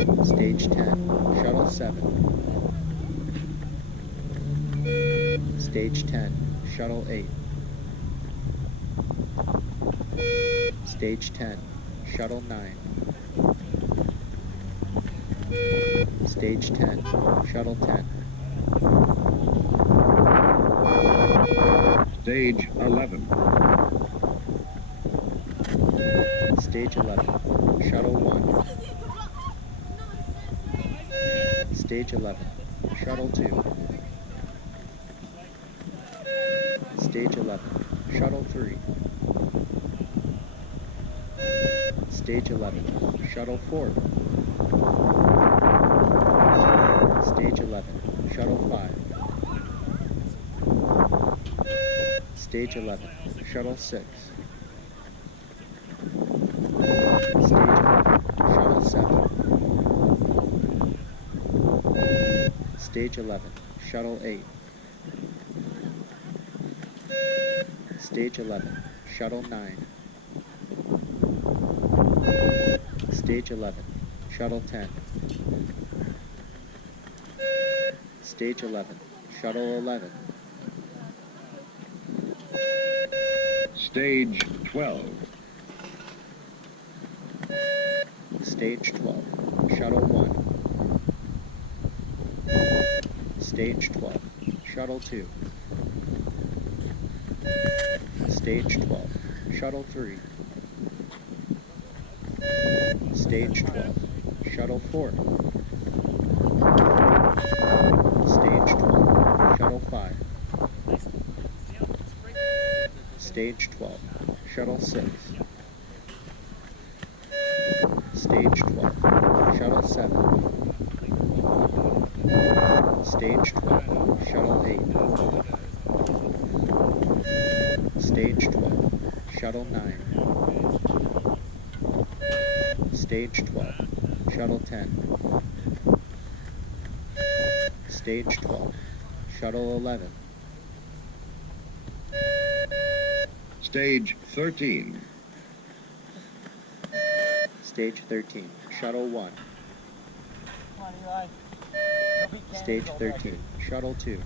Stage 10, Shuttle 7. Stage 10, Shuttle 8. Stage 10, Shuttle 9. Stage 10, Shuttle 10. Stage 11. Stage 11, Shuttle 1. Stage 11, Shuttle 2. Stage 11, Shuttle 3. Stage 11, Shuttle 4. Stage 11, Shuttle 5. Stage 11, Shuttle 6. Stage 11, Shuttle 7. Stage 11, Shuttle 8. Stage 11, Shuttle 9. Stage 11, Shuttle 10. Stage 11, Shuttle 11. Stage 12. Stage 12, Shuttle 1. Stage 12, Shuttle 2. Stage 12, Shuttle 3. Stage 12, Shuttle 4. Stage 12, Shuttle 5. Stage 12, Shuttle 6. Stage 12, Shuttle 7. Stage 12, Shuttle 8. Stage 12, Shuttle 9. Stage 12, Shuttle 10. Stage 12, Shuttle 11. Stage 13. Stage 13, Shuttle 1. Stage 13, Shuttle 2.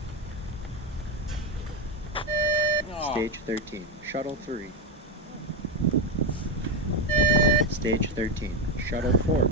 Stage 13, Shuttle 3. Stage 13, Shuttle 4.